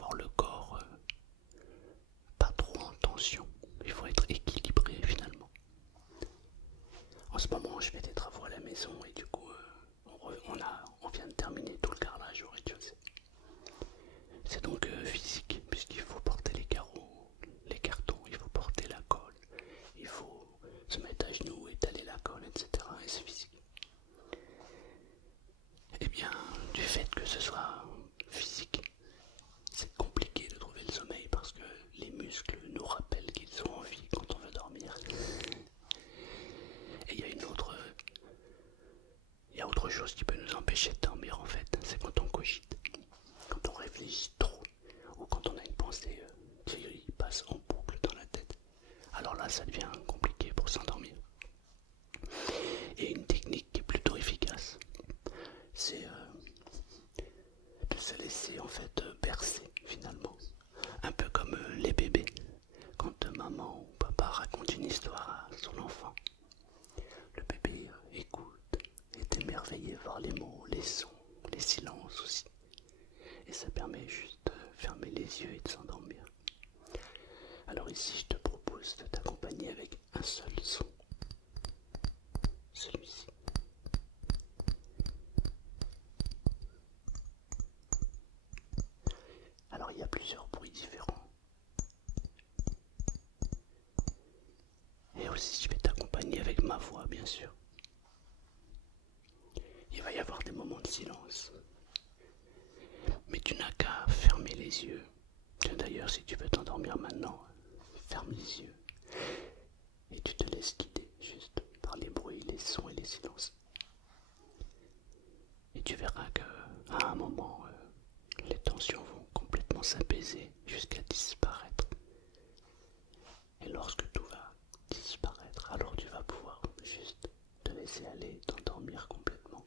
avoir le corps pas trop en tension. Il faut être équilibré finalement. En ce moment, je fais des travaux à la maison et du coup, on vient de terminer tout le carrelage au rez-de-chaussée. C'est donc physique, puisqu'il faut porter les carreaux, les cartons, il faut porter la colle, il faut se mettre à genoux, étaler la colle, etc. Et c'est physique. Et bien, du fait que ce soit physique, c'est compliqué de trouver le sommeil parce que les muscles nous rappellent qu'ils sont en vie quand on veut dormir. Et il y a autre chose qui peut nous empêcher de dormir en fait, c'est quand on cogite, quand on réfléchit trop, ou quand on a une pensée qui passe en boucle dans la tête. Alors là, ça devient compliqué pour s'endormir. Et une technique qui est plutôt efficace, c'est de se laisser en fait bercer finalement. Un peu comme les bébés, quand maman ou papa raconte une histoire à son enfant. Le bébé écoute, est émerveillé par les mots, les sons, les silences aussi. Et ça permet juste de fermer les yeux et de s'endormir. Alors ici, je te propose de t'accompagner avec un seul son, celui-ci. Alors il y a plusieurs bruits différents. Et aussi, je vais t'accompagner avec ma voix, bien sûr. Il va y avoir des moments de silence. Mais tu n'as qu'à fermer les yeux. Tiens, d'ailleurs, si tu veux t'endormir maintenant, ferme les yeux. Et tu te laisses guider juste par les bruits, les sons et les silences. Et tu verras qu'à un moment, les tensions vont complètement s'apaiser jusqu'à disparaître. Et lorsque tout va disparaître, alors tu vas pouvoir juste te laisser aller, t'endormir complètement.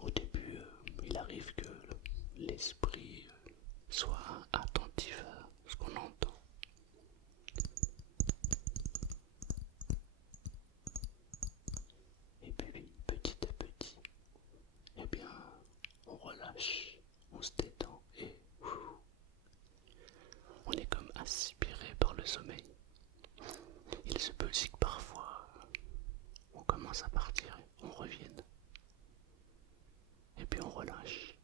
Au début, il arrive que l'esprit soit attentif à ce qu'on entend. Et puis, petit à petit, eh bien, on relâche, on se détend et on est comme aspiré par le sommeil. Il se peut aussi que parfois, on commence à partir et on revienne. Et puis on relâche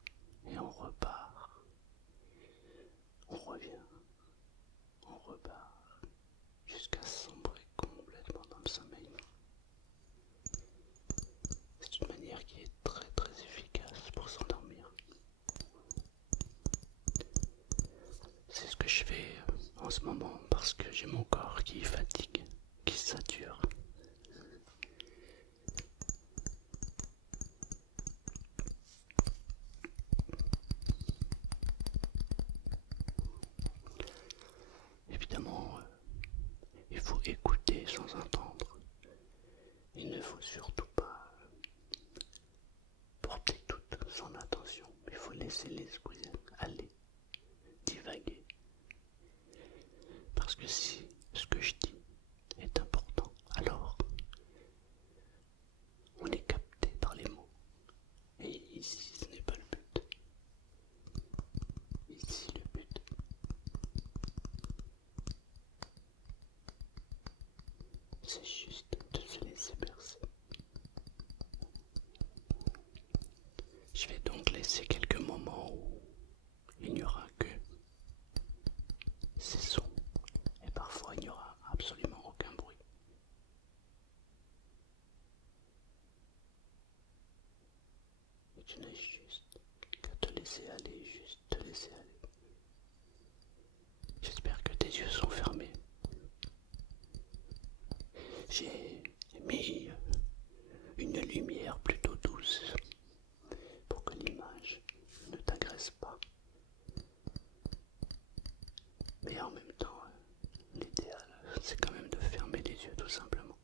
et on repart. On revient, on repart, jusqu'à sombrer complètement dans le sommeil. C'est une manière qui est très très efficace pour s'endormir. C'est ce que je fais en ce moment parce que j'ai mon corps qui fatigue, qui sature. Évidemment, il faut écouter sans entendre. Il ne faut surtout pas porter toute son attention. Il faut laisser l'esprit aller, divaguer. Parce que si ce que je dis est important, alors on est capté par les mots. Et ici, ce n'est pas le but. Ici, le but, c'est juste de se laisser bercer. Je vais donc laisser quelques moments où il n'y aura que ces sons et parfois il n'y aura absolument aucun bruit. Et tu n'as juste qu'à te laisser aller, juste te laisser aller. J'espère que tes yeux sont fermés. J'ai mis une lumière plutôt douce pour que l'image ne t'agresse pas. Mais en même temps, l'idéal, c'est quand même de fermer les yeux tout simplement.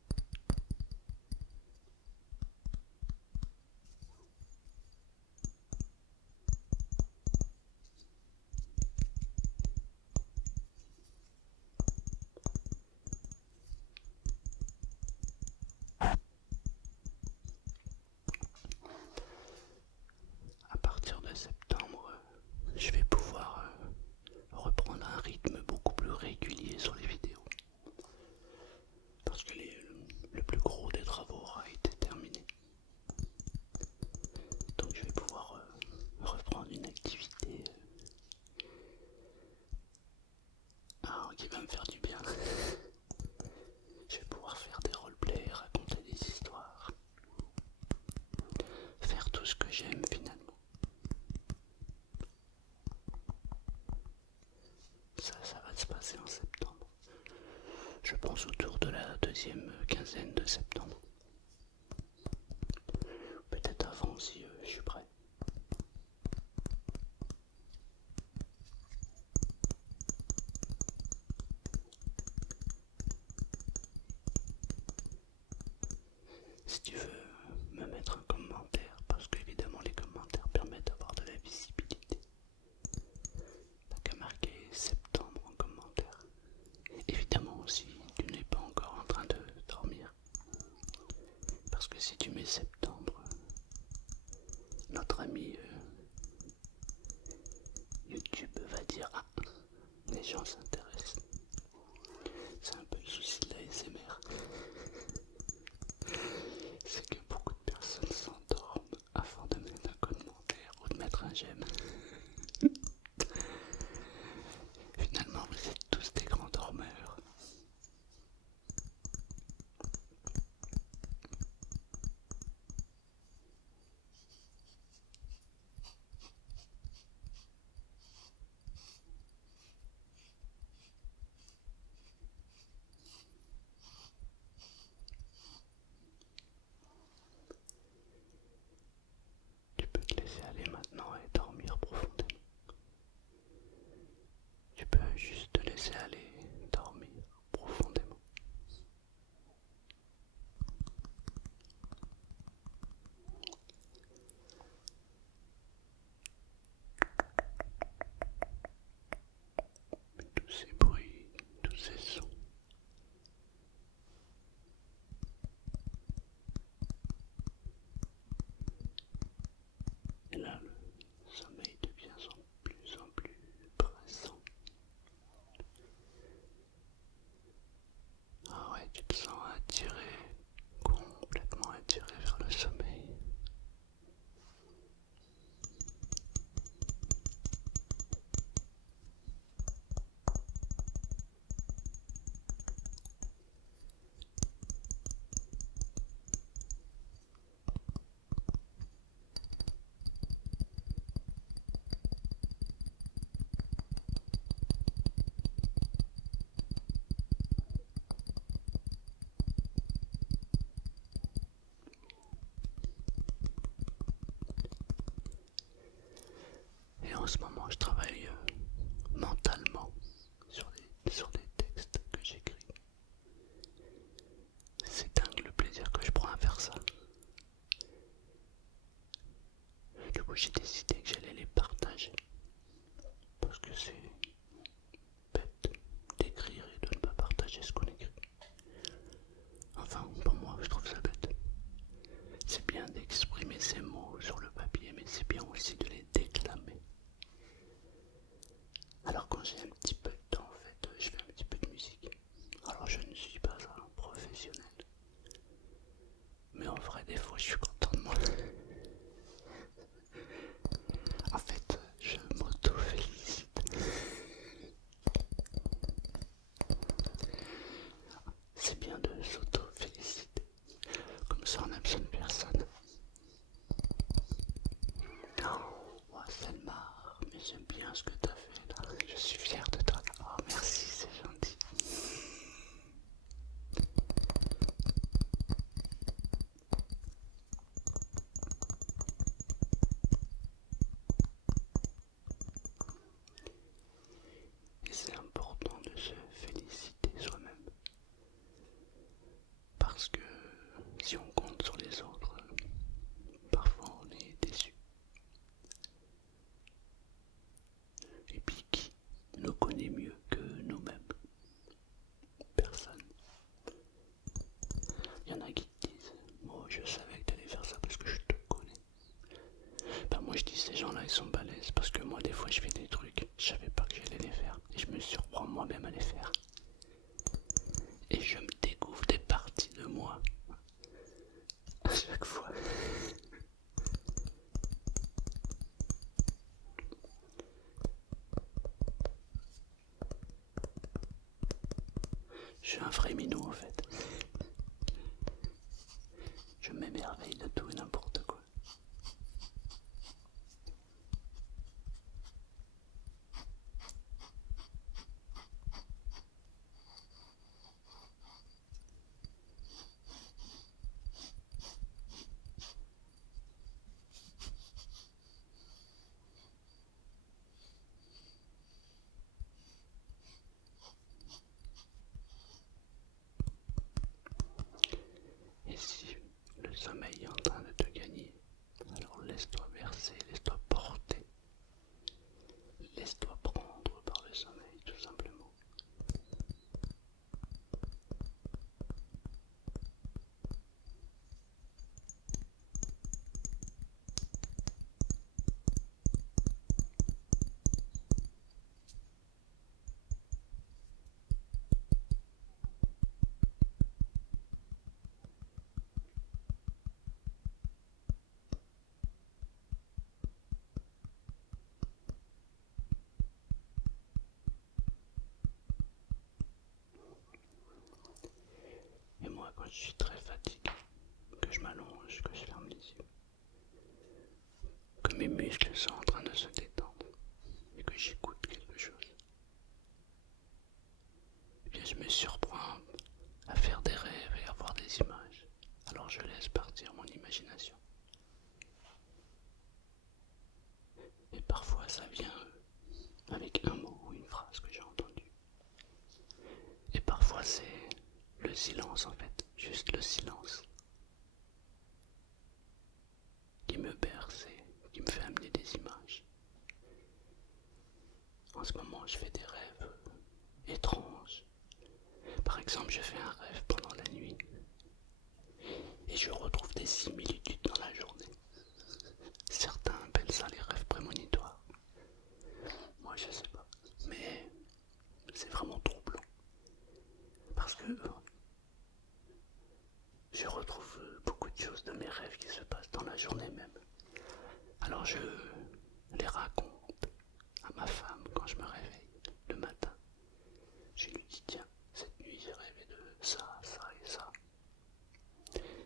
ce que j'aime finalement. Ça va se passer en septembre. Je pense autour de la deuxième quinzaine de septembre. Peut-être avant si je suis prêt. Si tu veux me mettre un commentaire, parce qu'évidemment les commentaires permettent d'avoir de la visibilité. T'as qu'à marquer septembre en commentaire. Évidemment si tu n'es pas encore en train de dormir. Parce que si tu mets septembre, notre ami YouTube va dire ah, les gens s'intéressent. C'est un peu le souci de la SMR. C'est que beaucoup de personnes s'endorment avant de mettre un commentaire ou de mettre un j'aime. Finalement, vous êtes tous des grands dormeurs. Tu peux te laisser aller maintenant et dormir profondément. Tu peux juste te laisser aller dormir profondément. Tous ces bruits, tous ces sons. Et là, le sommeil devient de plus en plus pressant. Ah ouais, tu te sens attiré, complètement attiré vers le sommeil. Et en ce moment, je travaille mentalement sur des textes que j'écris. C'est dingue le plaisir que je prends à faire ça. Du coup, j'ai décidé que j'allais les partager. Parce que c'est bête d'écrire et de ne pas partager ce qu'on écrit. Enfin, pour moi, je trouve ça bête. C'est bien d'exprimer ses mots sur le papier, mais c'est bien aussi de les déclamer. Alors quand j'ai un petit peu de temps, en fait, je fais un petit peu de musique. Alors je ne suis pas un professionnel. Mais en vrai, des fois, je suis content de moi. En fait, je m'auto-félicite. C'est bien de s'auto-féliciter. Comme ça, on n'a besoin de personne. Oh, Selmar, mais j'aime bien ce que t'as fait là. Je suis fier de toi. Oh, merci, c'est gentil. Et c'est important de se féliciter soi-même. Parce que si on compte sur les autres, parfois on est déçu. Et puis qui nous connaît mieux que nous-mêmes? Personne. Il y en a qui te disent moi je savais que t'allais faire ça parce que je te connais. Ben moi je dis ces gens-là ils sont balèzes parce que moi des fois je fais des trucs, je savais pas que j'allais les faire et je me surprends moi-même à les faire. Et je me découvre des parties de moi à chaque fois. Je suis un vrai minou en fait. Je m'émerveille de tout et n'importe quoi. je suis très fatigué, que je m'allonge, que je ferme les yeux, que mes muscles sont en train de se détendre et que j'écoute quelque chose, eh bien je me surprends à faire des rêves et à voir des images. Alors je laisse partir mon imagination. Et parfois ça vient avec un mot ou une phrase que j'ai entendu. Et parfois c'est le silence en fait, juste le silence qui me berce et qui me fait amener des images. En ce moment je fais des rêves étranges. Par exemple je fais un rêve pendant la nuit et je retrouve des similitudes dans la journée. Certains appellent ça les rêves prémonitoires. Moi je sais pas, mais c'est vraiment troublant parce que je retrouve beaucoup de choses de mes rêves qui se passent dans la journée même. Alors je les raconte à ma femme quand je me réveille le matin. Je lui dis tiens, cette nuit j'ai rêvé de ça, ça et ça.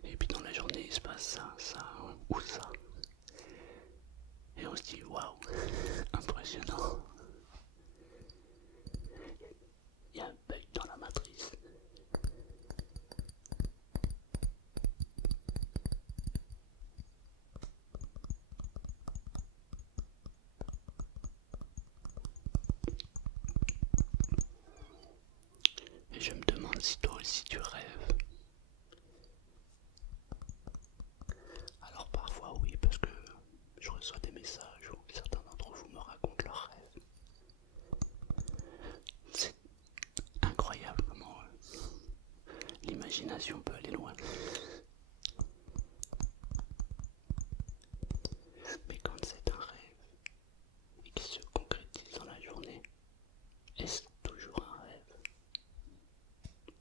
Et puis dans la journée il se passe ça, ça ou ça. Et on se dit waouh, impressionnant. Il y a un bug dans la matrice. Et je me demande si toi aussi tu rêves. Alors parfois oui, parce que je reçois des messages où certains d'entre vous me racontent leurs rêves. C'est incroyable comment l'imagination peut aller loin. Mais quand c'est un rêve et qui se concrétise dans la journée, est-ce toujours un rêve?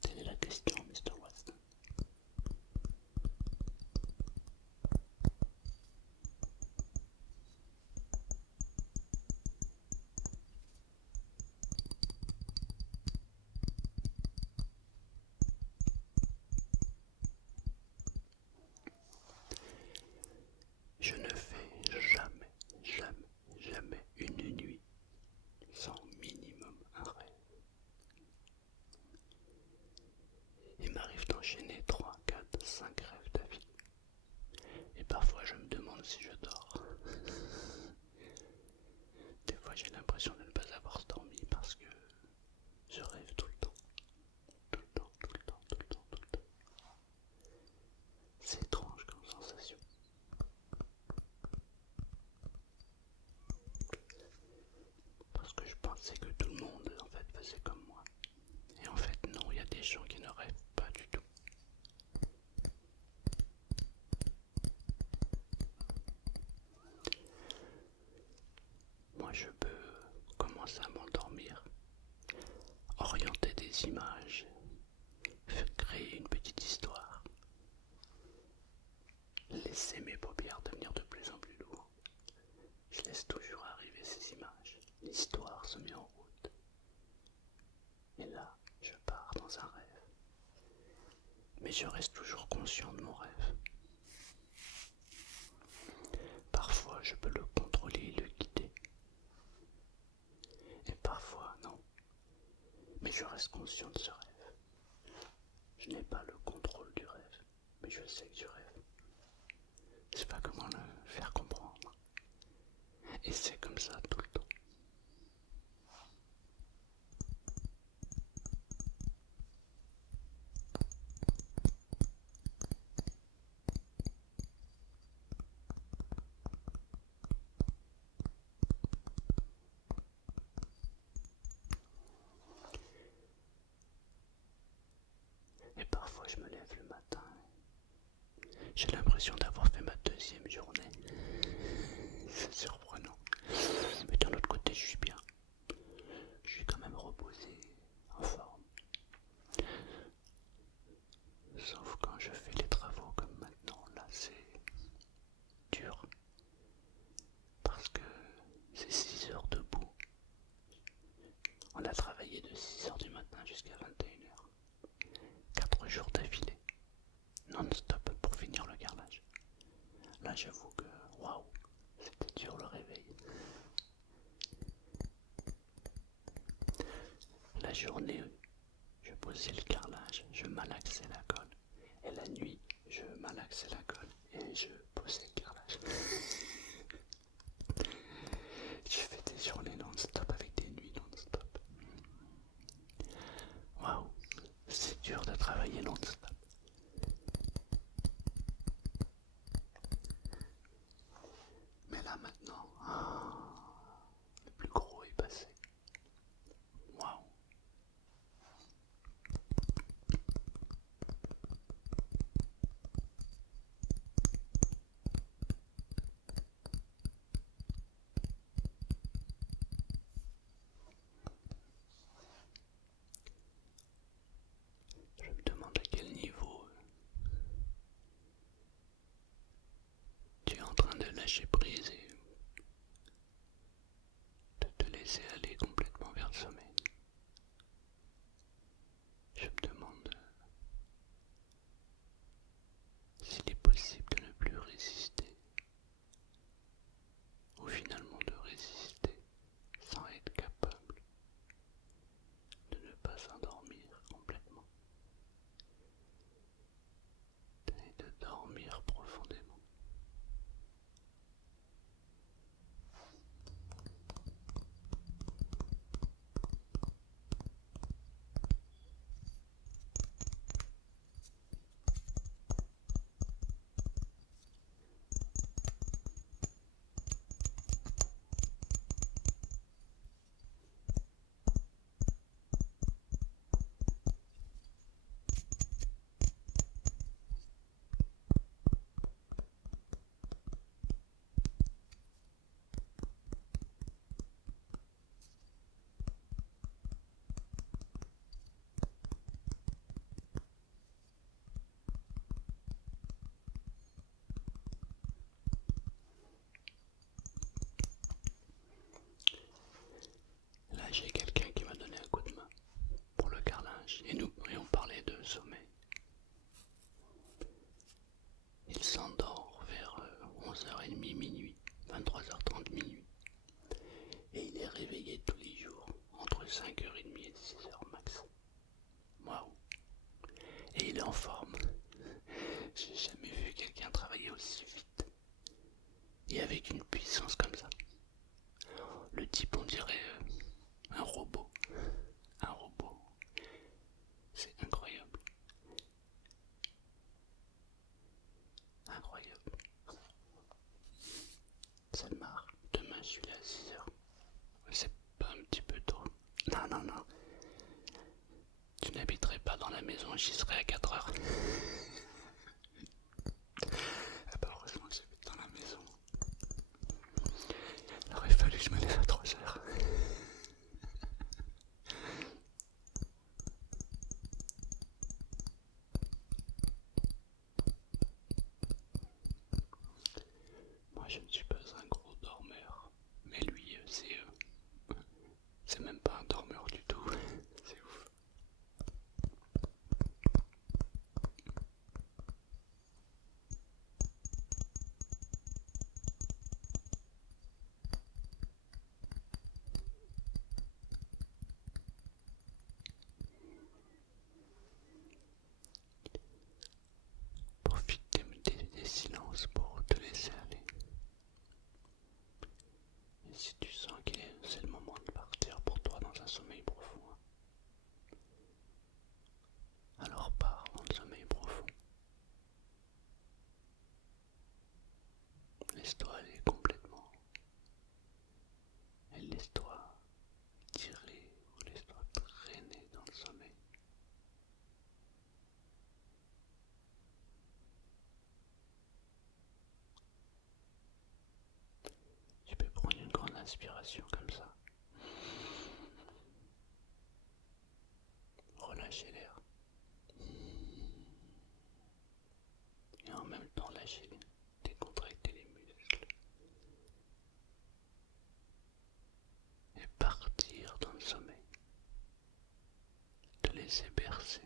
Telle est la question, Mr. Watson. Je ne fais jamais, jamais, jamais une nuit sans minimum un rêve. Il m'arrive d'enchaîner 3, 4, 5 rêves d'affilée. Et parfois je me demande si je dors. Des fois j'ai l'impression de ne pas avoir dormi parce que je rêve tout le temps. Tout le temps, tout le temps, tout le temps, tout le temps. C'est étrange comme sensation. Parce que je pensais que tout le monde en fait faisait comme moi. Et en fait non, il y a des gens qui ne rêvent pas du tout. Moi je peux commencer à m'endormir, orienter des images, créer une petite histoire, laisser mes paupières devenir de plus en plus lourdes. Je laisse toujours arriver ces images. L'histoire se met en route. Et là, je pars dans un rêve. Mais je reste toujours conscient de mon rêve. Parfois, je peux le contrôler et le guider. Et parfois, non. Mais je reste conscient de ce rêve. Je n'ai pas le contrôle du rêve, mais je sais que je rêve. Je sais pas comment le faire comprendre. Et c'est comme ça tout le temps. Et parfois je me lève le matin. J'ai l'impression d'avoir fait ma deuxième journée. C'est surprenant. Mais d'un autre côté, je suis bien. Je suis quand même reposé, en forme. Sauf quand je fais les travaux comme maintenant, là c'est dur. Parce que c'est 6 heures debout. On a travaillé de 6 heures du matin jusqu'à 21 heures. 4 jours d'affilée. j'avoue que waouh, c'était dur le réveil. La journée, je posais le carrelage, je malaxais la colle. Et la nuit, je malaxais la colle et je posais le carrelage. Je fais des journées non-stop avec des nuits non-stop. Waouh, c'est dur de travailler non-stop. Mais là maintenant, le plus gros est passé. Waouh. Je me demande à quel niveau tu es en train de lâcher prise et de te laisser aller complètement vers le sommeil. Je me demande s'il est possible de ne plus résister, ou finalement de résister sans être capable de ne pas s'endormir complètement, et de dormir profondément. Là, j'ai quelqu'un qui m'a donné un coup de main pour le carrelage et on parlait de sommeil. Il s'endort vers 11h30 minuit, 23h30 minuit. Et il est réveillé tous les jours entre 5h30 et 6h max. Waouh. Et il est en forme. J'ai jamais vu quelqu'un travailler aussi vite et avec une puissance comme ça. Le type, on dirait un robot. Un robot. C'est incroyable. Incroyable. Selmar, demain je suis là à 6h. C'est pas un petit peu tôt? Non, non, non. Tu n'habiterais pas dans la maison, j'y serais à 4h. Ah bah heureusement que j'habite dans la maison. Il aurait fallu que je me lève à 3h. Moi je ne suis pas un gros dormeur. Mais lui, c'est même pas un dormeur du tout. C'est ouf. Profite des silences pour te laisser aller. Et si tu sens que c'est le moment de partir pour toi dans un sommeil profond, alors pars dans le sommeil profond. Laisse-toi aller complètement. Et laisse-toi tirer ou laisse-toi traîner dans le sommeil. Tu peux prendre une grande inspiration comme ça. Relâcher l'air. Et en même temps lâcher, décontracter les muscles. Et partir dans le sommeil. Te laisser bercer.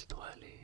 Laisse-toi aller.